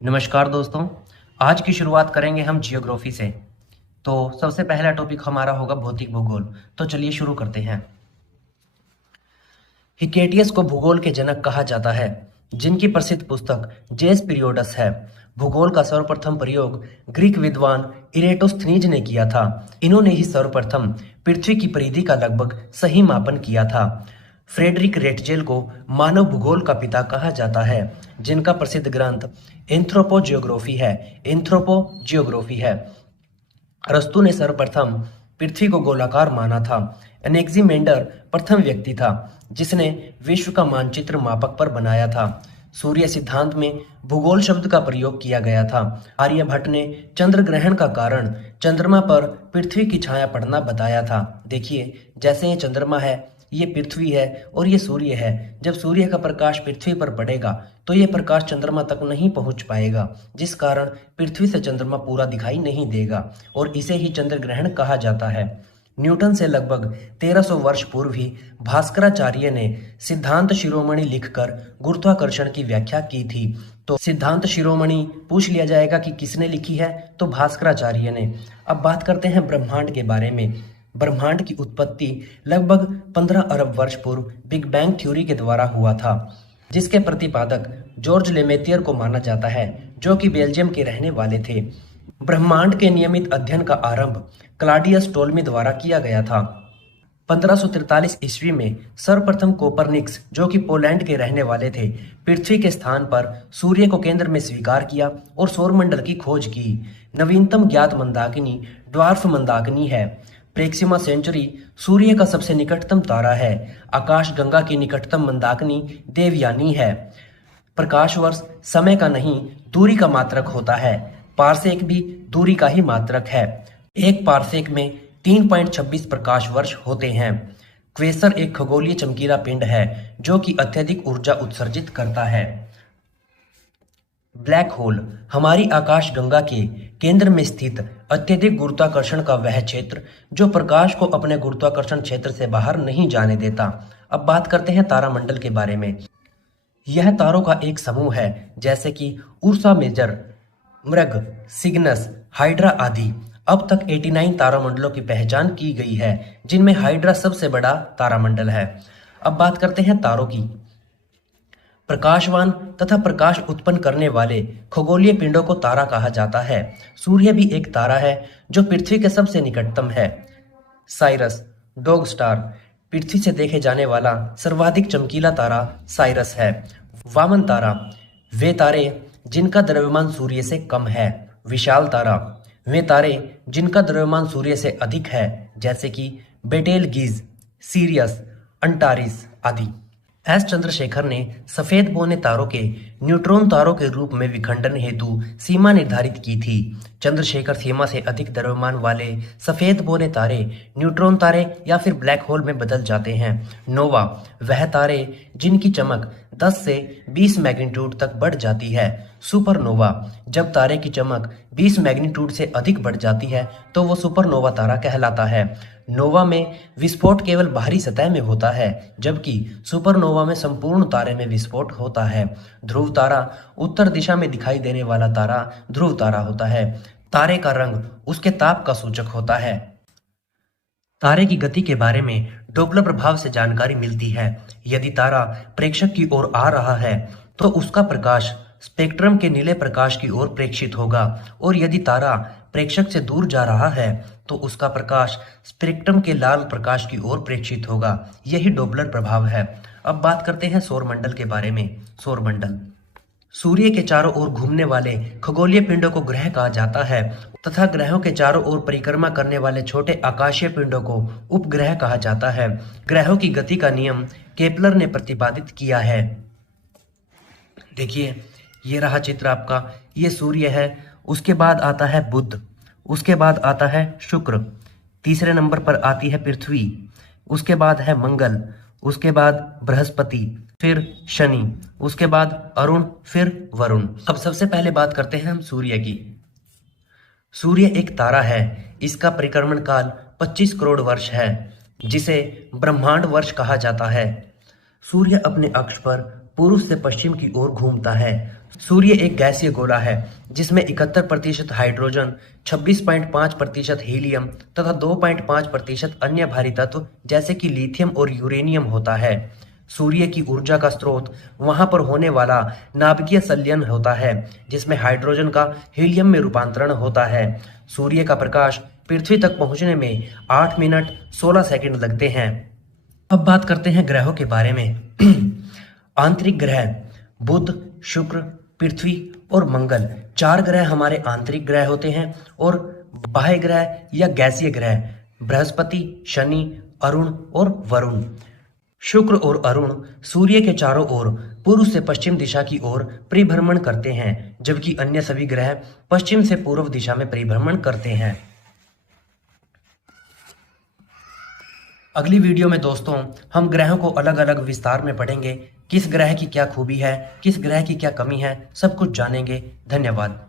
नमस्कार दोस्तों। आज की शुरुआत करेंगे हम जियोग्राफी से। तो सबसे पहला टॉपिक हमारा होगा भौतिक भूगोल। तो चलिए शुरू करते हैं। हिकेटियस को भूगोल के जनक कहा जाता है, जिनकी प्रसिद्ध पुस्तक जेस पीरियोडस है। भूगोल का सर्वप्रथम प्रयोग ग्रीक विद्वान इरेटोस्थनीज ने किया था। इन्होंने ही सर्वप्रथम पृथ्वी की परिधि का लगभग सही मापन किया था। फ्रेडरिक रेटजेल को मानव भूगोल का पिता कहा जाता है, जिनका प्रसिद्ध ग्रंथ एंथ्रोपोजियोग्राफी है। अरस्तु ने सर्वप्रथम पृथ्वी को गोलाकार माना था। एनेक्सिमेंडर प्रथम व्यक्ति था जिसने विश्व का मानचित्र मापक पर बनाया था। सूर्य सिद्धांत में भूगोल शब्द का प्रयोग किया गया था। आर्यभट्ट ने चंद्र ग्रहण का कारण चंद्रमा पर पृथ्वी की छाया पड़ना बताया था। देखिए, जैसे ये चंद्रमा है, ये पृथ्वी है और ये सूर्य है। जब सूर्य का प्रकाश पृथ्वी पर पड़ेगा तो ये प्रकाश चंद्रमा तक नहीं पहुंच पाएगा, जिस कारण पृथ्वी से चंद्रमा पूरा दिखाई नहीं देगा और इसे ही चंद्र ग्रहण कहा जाता है। न्यूटन से लगभग 1300 वर्ष पूर्व ही भास्कराचार्य ने सिद्धांत शिरोमणि लिखकर गुरुत्वाकर्षण की व्याख्या की थी। तो सिद्धांत शिरोमणि पूछ लिया जाएगा कि किसने लिखी है, तो भास्कराचार्य ने। अब बात करते हैं ब्रह्मांड के बारे में। ब्रह्मांड की उत्पत्ति लगभग 15 अरब वर्ष पूर्व बिग बैंग थ्योरी के द्वारा हुआ था, जिसके प्रतिपादक जॉर्ज लेमेथियर को माना जाता है, जो कि बेल्जियम के रहने वाले थे। ब्रह्मांड के नियमित अध्ययन का आरंभ क्लाडियस टोल्मी द्वारा किया गया था। 1543 ईस्वी में सर्वप्रथम कोपरनिक्स, जो कि पोलैंड के रहने वाले थे, पृथ्वी के स्थान पर सूर्य को केंद्र में स्वीकार किया और सौरमंडल की खोज की। नवीनतम ज्ञात मंदाकिनी ड्वार्फ मंदाकिनी है। प्रेक्सिमा सेंचुरी सूर्य का सबसे निकटतम तारा है। आकाशगंगा की निकटतम मंदाकिनी देवयानी है। प्रकाश वर्ष समय का नहीं, दूरी का मात्रक होता है। पारसेक भी दूरी का ही मात्रक है। एक पारसेक में 3.26 प्रकाश वर्ष होते हैं। क्वेसर एक खगोलीय चमकीला पिंड है जो कि अत्यधिक ऊर्जा उत्सर्जित करता है। ब्लैक होल हमारी आकाशगंगा के केंद्र में स्थित अत्यधिक गुरुत्वाकर्षण का वह क्षेत्र जो प्रकाश को अपने गुरुत्वाकर्षण क्षेत्र से बाहर नहीं जाने देता। अब बात करते हैं तारामंडल के बारे में। यह तारों का एक समूह है, जैसे कि उर्सा मेजर, मृग, सिग्नस, हाइड्रा आदि। अब तक 89 तारामंडलों की पहचान की गई है, जिनमें हाइड्रा सबसे बड़ा तारामंडल है। अब बात करते हैं तारों की। प्रकाशवान तथा प्रकाश उत्पन्न करने वाले खगोलीय पिंडों को तारा कहा जाता है। सूर्य भी एक तारा है जो पृथ्वी के सबसे निकटतम है। साइरस, डॉग स्टार, पृथ्वी से देखे जाने वाला सर्वाधिक चमकीला तारा साइरस है। वामन तारा, वे तारे जिनका द्रव्यमान सूर्य से कम है। विशाल तारा, वे तारे जिनका द्रव्यमान सूर्य से अधिक है, जैसे कि बेटेलगीज, सीरियस, अंटारिस आदि। एस चंद्रशेखर ने सफेद पौने तारों के न्यूट्रॉन तारों के रूप में विखंडन हेतु सीमा निर्धारित की थी। चंद्रशेखर सीमा से अधिक द्रव्यमान वाले सफेद पौने तारे न्यूट्रॉन तारे या फिर ब्लैक होल में बदल जाते हैं। नोवा, वह तारे जिनकी चमक 10 से 20 मैग्नीट्यूड तक बढ़ जाती है। सुपरनोवा, जब तारे की चमक 20 मैग्नीट्यूड से अधिक बढ़ जाती है तो वो सुपरनोवा तारा कहलाता है। नोवा में विस्फोट केवल बाहरी सतह में होता है, जबकि सुपरनोवा में संपूर्ण तारे में विस्फोट होता है। ध्रुव तारा, उत्तर दिशा में दिखाई देने वाला तारा ध्रुव तारा होता है। तारे का रंग उसके ताप का सूचक होता है। तारे की गति के बारे में डोपलर प्रभाव से जानकारी मिलती है। यदि तारा प्रेक्षक की ओर आ रहा है तो उसका प्रकाश स्पेक्ट्रम के नीले प्रकाश की ओर प्रेक्षित होगा, और यदि तारा प्रेक्षक से दूर जा रहा है तो उसका प्रकाश स्पेक्ट्रम के लाल प्रकाश की ओर प्रेक्षित होगा। यही डोपलर प्रभाव है। अब बात करते हैं सौरमंडल के बारे में। सौरमंडल सूर्य के चारों ओर घूमने वाले खगोलीय पिंडों को ग्रह कहा जाता है तथा ग्रहों के चारों ओर परिक्रमा करने वाले छोटे आकाशीय पिंडों को उपग्रह कहा जाता है। ग्रहों की गति का नियम केपलर ने प्रतिपादित किया है। देखिए, ये रहा चित्र आपका। ये सूर्य है, उसके बाद आता है बुध, उसके बाद आता है शुक्र, तीसरे नंबर पर आती है पृथ्वी, उसके बाद है मंगल, उसके बाद बृहस्पति, फिर शनि, उसके बाद अरुण, फिर वरुण। अब सबसे पहले बात करते हैं हम सूर्य की। सूर्य एक तारा है। इसका परिक्रमण काल 25 करोड़ वर्ष है, जिसे ब्रह्मांड वर्ष कहा जाता है। सूर्य अपने अक्ष पर पूर्व से पश्चिम की ओर घूमता है। सूर्य एक गैसीय गोला है जिसमें 71% हाइड्रोजन, 26.5% हीलियम तथा 2.5% अन्य भारी तत्व जैसे कि लिथियम और यूरेनियम होता है। सूर्य की ऊर्जा का स्रोत वहां पर होने वाला नाभिकीय संलयन होता है जिसमें हाइड्रोजन का हीलियम में रूपांतरण होता है। सूर्य का प्रकाश पृथ्वी तक पहुंचने में 8 मिनट 16 सेकंड लगते हैं। अब बात करते हैं ग्रहों के बारे में। आंतरिक ग्रह बुध, शुक्र, पृथ्वी और मंगल 4 ग्रह हमारे आंतरिक ग्रह होते हैं और बाह्य ग्रह या गैसीय ग्रह बृहस्पति, शनि, अरुण और वरुण। शुक्र और अरुण सूर्य के चारों ओर पूर्व से पश्चिम दिशा की ओर परिभ्रमण करते हैं, जबकि अन्य सभी ग्रह पश्चिम से पूर्व दिशा में परिभ्रमण करते हैं। अगली वीडियो में दोस्तों हम ग्रहों को अलग अलग विस्तार में पढ़ेंगे, किस ग्रह की क्या खूबी है, किस ग्रह की क्या कमी है, सब कुछ जानेंगे। धन्यवाद।